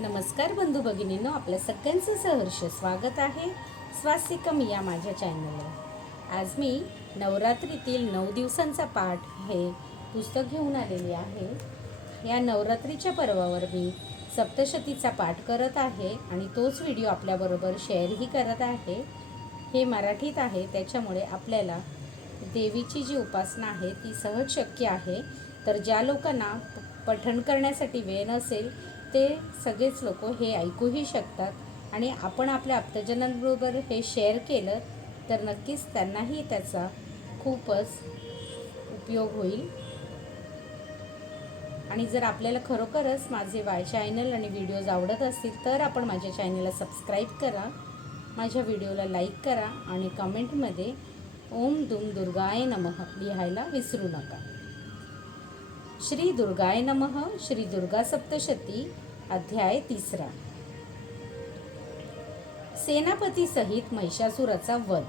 नमस्कार बंधू भगिनींनो आपल्या सगळ्यांचं सहर्ष स्वागत आहे स्वास्तिकम या माझ्या चॅनलवर आज मी नवरात्रीतील नऊ दिवसांचा पाठ हे पुस्तक घेऊन आलेले आहे. या नवरात्रीच्या पर्वावर मी सप्तशतीचा पाठ करत आहे आणि तोच व्हिडिओ आपल्याबरोबर शेअरही करत आहे. हे मराठीत आहे त्याच्यामुळे आपल्याला देवीची जी उपासना आहे ती सहज शक्य आहे. तर ज्या लोकांना पठण करण्यासाठी वेळ नसेल ते सगळेच लोक हे ऐकूही शकतात आणि आपण आपल्या आप्तजनांबरोबर हे शेअर केलं तर नक्कीच त्यांनाही त्याचा खूपच उपयोग होईल. आणि जर आपल्याला खरोखरच माझे वाय चॅनल आणि व्हिडिओज आवडत असतील तर आपण माझ्या चॅनलला सबस्क्राईब करा माझ्या व्हिडिओला लाईक करा आणि कमेंटमध्ये ओम दुम दुर्गाय नमः लिहायला विसरू नका. श्री दुर्गाय नमः श्री दुर्गा सप्तशती अध्याय तिसरा. सेनापती सहित महिषासुराचा वध.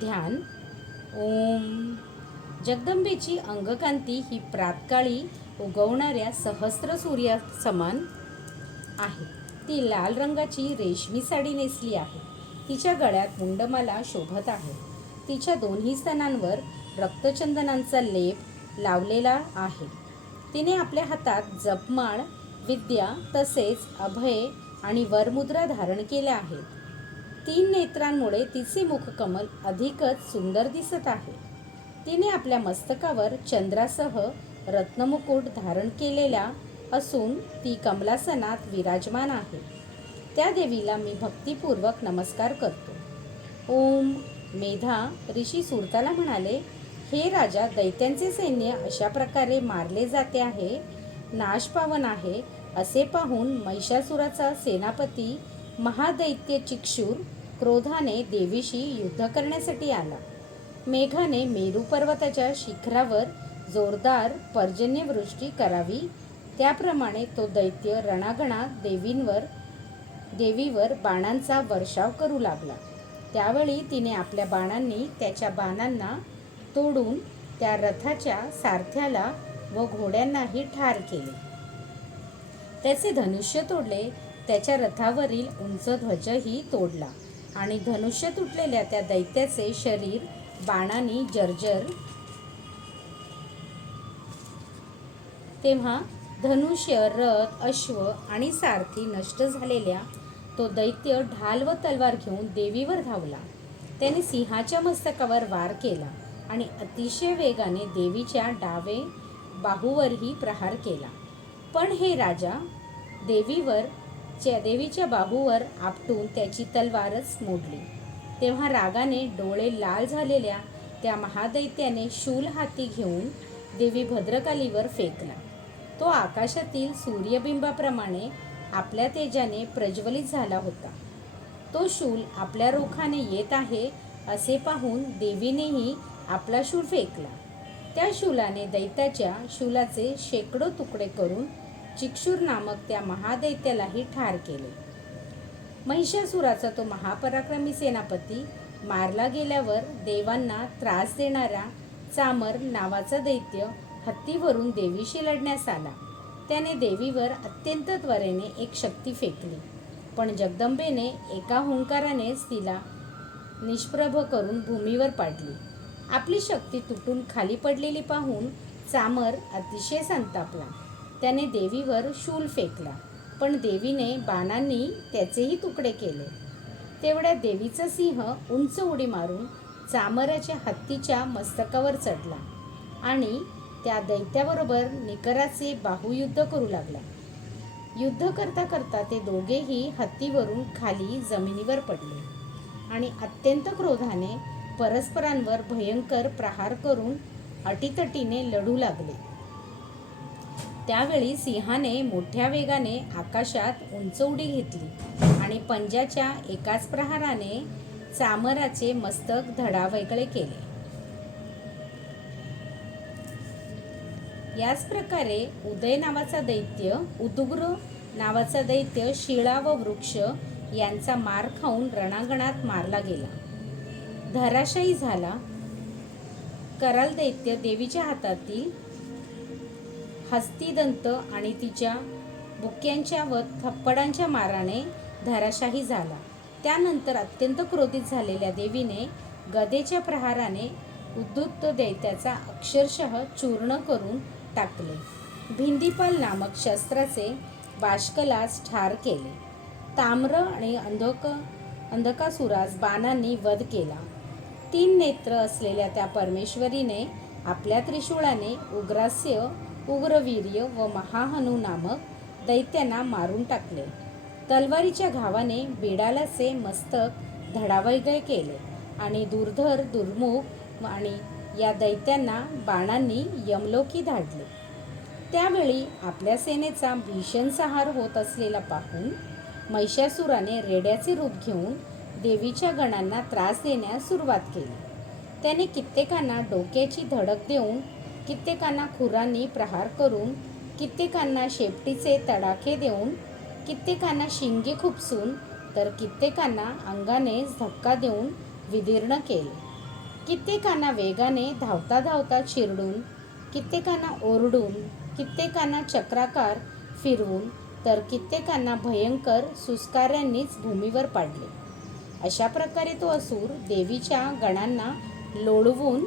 ध्यान. ओम. जगदंबेची अंगकांती ही प्रातकाळी उगवणाऱ्या सहस्र सूर्या समान आहे. ती लाल रंगाची रेशमी साडी नेसली आहे. तिच्या गळ्यात मुंडमाला शोभत आहे. तिच्या दोन्ही स्तनांवर रक्तचंदनांचा लेप लावलेला आहे. तिने आपल्या हातात जपमाळ विद्या तसेच अभय आणि वरमुद्रा धारण केल्या आहेत. तीन नेत्रांमुळे तिचे मुखकमल अधिकच सुंदर दिसत आहे. तिने आपल्या मस्तकावर चंद्रासह रत्नमुकुट धारण केलेल्या असून ती कमलासनात विराजमान आहे. त्या देवीला मी भक्तिपूर्वक नमस्कार करतो. ओम मेधा ऋषी सुरताला म्हणाले हे राजा दैत्यांचे सैन्य अशा प्रकारे मारले जाते आहे. नाश पावन आहे. असे पाहून महिषासुराचा सेनापती महादैत्य चिक्षूर क्रोधाने देवीशी युद्ध करण्यासाठी आला. मेघाने मेरू पर्वताच्या शिखरावर जोरदार पर्जन्यवृष्टी करावी. त्याप्रमाणे तो दैत्य रणागणात देवींवर देवीवर बाणांचा वर्षाव करू लागला. त्यावेळी तिने आपल्या बाणांनी त्याच्या बाणांना तोडून त्या रथाच्या सारथ्याला व घोड्यांनाही ठार केले. त्याचे धनुष्य तोडले त्याच्या रथावरील उंच ध्वजही तोडला आणि धनुष्य तुटलेल्या त्या दैत्याचे शरीर बाणांनी जर्जर. तेव्हा धनुष्य रथ अश्व आणि सारथी नष्ट झालेल्या तो दैत्य ढाल व तलवार घेऊन देवीवर धावला. त्याने सिंहाच्या मस्तकावर वार केला. आणि अतिशय वेगाने देवीच्या डावे बाहूवरही प्रहार केला. पण हे राजा देवीवर च्या देवीच्या बाहूवर आपटून त्याची तलवारच मोडली. तेव्हा रागाने डोळे लाल झालेल्या त्या महादैत्याने शूल हाती घेऊन देवी भद्रकालीवर फेकला. तो आकाशातील सूर्यबिंबाप्रमाणे आपल्या तेजाने प्रज्वलित झाला होता. तो शूल आपल्या रोखाने येत आहे असे पाहून देवीनेही आपला शूल फेकला. त्या शूलाने दैत्याच्या शूलाचे शेकडो तुकडे करून चिक्षूर नामक त्या महादैत्यालाही ठार केले. महिषासुराचा तो महापराक्रमी सेनापती मारला गेल्यावर देवांना त्रास देणारा चामर नावाचा दैत्य हत्तीवरून देवीशी लढण्यास आला. त्याने देवीवर अत्यंत त्वरेने एक शक्ती फेकली. पण जगदंबेने एका हुंकारानेच तिला निष्प्रभ करून भूमीवर पाडली. आपली शक्ती तुटून खाली पडलेली पाहून चामर अतिशय संतापला. त्याने देवीवर शूल फेकला पण देवीने बाणांनी त्याचेही तुकडे केले. तेवढ्या देवीचा सिंह उंच उडी मारून चामराच्या हत्तीच्या मस्तकावर चढला आणि त्या दैत्याबरोबर निकराचे बाहुयुद्ध करू लागला. युद्ध करता करता ते दोघेही हत्तीवरून खाली जमिनीवर पडले आणि अत्यंत क्रोधाने परस्परांवर भयंकर प्रहार करून अटीतटीने लढू लागले. त्यावेळी सिंहाने मोठ्या वेगाने आकाशात उंच उडी घेतली आणि पंजाच्या एकाच प्रहाराने चामराचे मस्तक धडावेगळे केले. याच प्रकारे उदय नावाचा दैत्य उदुग्र नावाचा दैत्य शिळा व वृक्ष यांचा मार खाऊन रणांगणात मारला गेला. धराशायी झाला. कराल दैत्य देवीच्या हातातील हस्तिदंत आणि तिच्या बुक्यांच्या व थप्पडांच्या माराने धराशाही झाला. त्यानंतर अत्यंत क्रोधित झालेल्या देवीने गदेच्या प्रहाराने उद्धुत्त दैत्याचा अक्षरशः चूर्ण करून टाकले. भिंदीपाल नामक शस्त्राचे बाष्कलास ठार केले. ताम्र आणि अंधक अंधकासुरास बाणांनी वध केला. तीन नेत्र असलेल्या त्या परमेश्वरीने आपल्या त्रिशूळाने उग्रास्य उग्रवीर्य व महाहनू नामक दैत्यांना मारून टाकले. तलवारीच्या घावाने बिडालाचे मस्तक धडावैगय केले आणि दुर्धर दुर्मुख आणि या दैत्यांना बाणांनी यमलोकी धाडले. त्यावेळी आपल्या सेनेचा भीषण संहार होत असलेला पाहून महिषासुराने रेड्याचे रूप घेऊन देवीच्या गणांना त्रास देण्यास सुरुवात केली. त्याने कित्येकांना डोक्याची धडक देऊन कित्येकांना खुरांनी प्रहार करून कित्येकांना शेपटीचे तडाखे देऊन कित्येकांना शिंगे खुपसून तर कित्येकांना अंगानेच धक्का देऊन विदीर्ण केले. कित्येकांना वेगाने धावता धावता चिरडून कित्येकांना ओरडून कित्येकांना चक्राकार फिरवून तर कित्येकांना भयंकर सुस्कार्यांनीच भूमीवर पाडले. अशा प्रकारे तो असूर देवीच्या गणांना लोळवून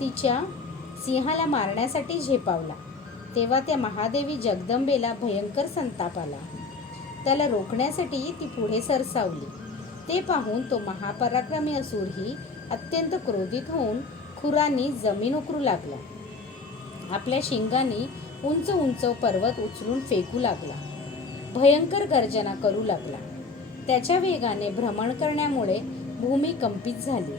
तिच्या सिंहाला मारण्यासाठी झेपावला. तेव्हा त्या महादेवी जगदंबेला भयंकर संताप आला. त्याला रोखण्यासाठी ती पुढे सरसावली. ते पाहून तो महापराक्रमी असूरही अत्यंत क्रोधित होऊन खुरांनी जमीन उकरू लागला. आपल्या शिंगांनी उंच उंच पर्वत उचलून फेकू लागला. भयंकर गर्जना करू लागला. त्याच्या वेगाने भ्रमण करण्यामुळे भूमी कंपित झाली.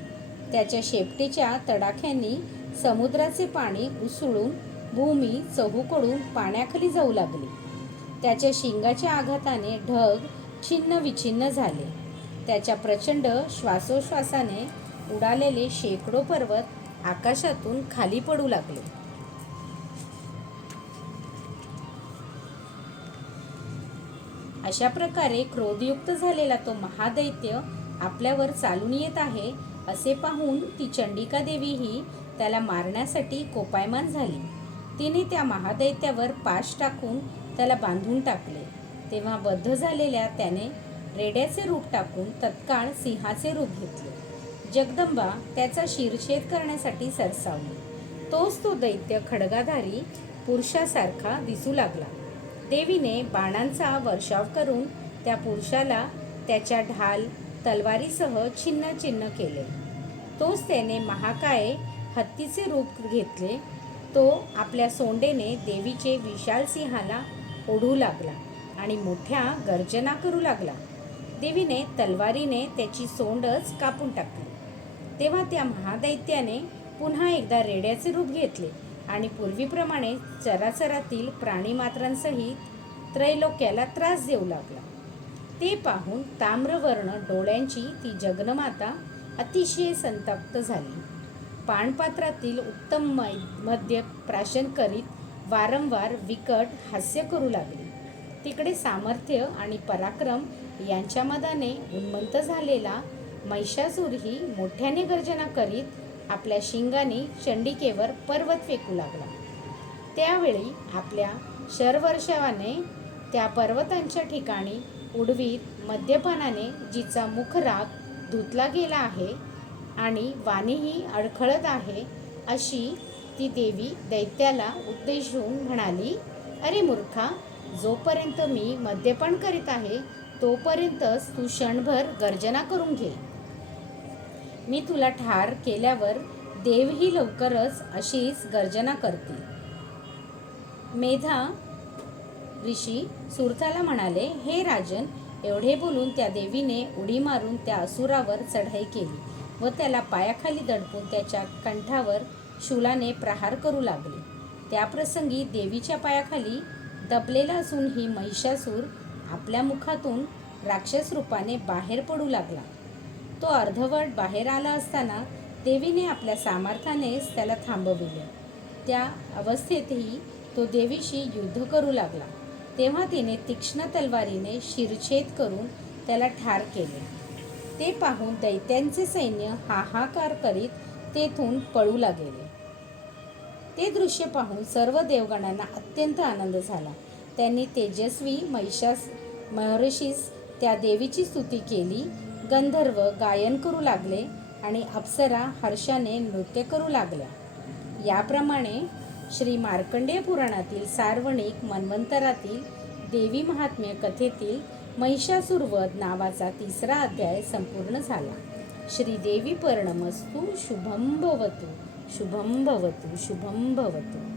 त्याच्या शेपटीच्या तडाख्यांनी समुद्राचे पाणी उसळून भूमी चहूकडून पाण्याखाली जाऊ लागली. त्याच्या शिंगाच्या आघाताने ढग छिन्न विछिन्न झाले. त्याच्या प्रचंड श्वासोश्वासाने उडालेले शेकडो पर्वत आकाशातून खाली पडू लागले. अशा प्रकारे क्रोधयुक्त झालेला तो महादैत्य आपल्यावर चालून येत आहे असे पाहून ती चंडिका देवीही त्याला मारण्यासाठी कोपायमान झाली. तिने त्या महादैत्यावर पाश टाकून त्याला बांधून टाकले. तेव्हा बद्ध झालेल्या त्याने रेड्याचे रूप टाकून तत्काळ सिंहाचे रूप घेतले. जगदंबा त्याचा शिरछेद करण्यासाठी सरसावली. तोच तो दैत्य खडगाधारी पुरुषासारखा दिसू लागला. देवीने बाणांचा वर्षाव करून त्या पुरुषाला त्याच्या ढाल तलवारीसह छिन्न छिन्न केले. तोच त्याने महाकाय हत्तीचे रूप घेतले. तो आपल्या सोंडेने देवीचे विशाल सिंहाला ओढू लागला आणि मोठ्या गर्जना करू लागला. देवीने तलवारीने त्याची सोंडच कापून टाकली. तेव्हा त्या महादैत्याने पुन्हा एकदा रेड्याचे रूप घेतले. आणि पूर्वीप्रमाणे चराचरातील प्राणीमात्रांसहित त्रैलोक्याला त्रास देऊ लागला. ते पाहून ताम्रवर्ण डोळ्यांची ती जगनमाता अतिशय संतप्त झाली. पाणपात्रातील उत्तम मै मद्य प्राशन करीत वारंवार विकट हास्य करू लागली. तिकडे सामर्थ्य आणि पराक्रम यांच्या मदाने उन्मंत झालेला महिषासूरही मोठ्याने गर्जना करीत आपल्या शिंगाने चंडिकेवर पर्वत फेकू लागला. त्यावेळी आपल्या शरवर्षावाने त्या पर्वतांच्या ठिकाणी उडवीत मद्यपानाने जिचा मुखराग धुतला गेला आहे आणि वाणीही अडखळत आहे अशी ती देवी दैत्याला उद्देशून म्हणाली अरे मूर्खा जोपर्यंत मी मद्यपान करीत आहे तोपर्यंतच तू क्षणभर गर्जना करून घे. मी तुला ठार केल्यावर देवही लवकरच अशीच गर्जना करतील. मेधा ऋषी सुरताला म्हणाले हे राजन एवढे बोलून त्या देवीने उडी मारून त्या असुरावर चढाई केली व त्याला पायाखाली दडपून त्याच्या कंठावर शूलाने प्रहार करू लागले. त्याप्रसंगी देवीच्या पायाखाली दबलेला असून ही महिषासूर आपल्या मुखातून राक्षस रूपाने बाहेर पडू लागला. तो अर्धवट बाहेर आला असताना देवीने आपल्या सामर्थ्यानेच त्याला थांबविले. त्या अवस्थेतही तो देवीशी युद्ध करू लागला. तेव्हा तिने तीक्ष्ण तलवारीने शिरछेद करून त्याला ठार केले. ते पाहून दैत्यांचे सैन्य हाहाकार करीत तेथून पळू लागले. ते दृश्य पाहून सर्व देवगणांना अत्यंत आनंद झाला. त्यांनी तेजस्वी महिषास महर्षीस त्या देवीची स्तुती केली गंधर्व गायन करू लागले आणि अप्सरा हर्षाने नृत्य करू लागल्या. याप्रमाणे श्री मार्कंडेय पुराणातील सार्वणिक मन्वंतरातील देवी महात्म्य कथेतील महिषासुरवध नावाचा तिसरा अध्याय संपूर्ण झाला. श्रीदेवी पर्णमस्तु शुभम भवतु शुभम भवतु शुभम भवतु.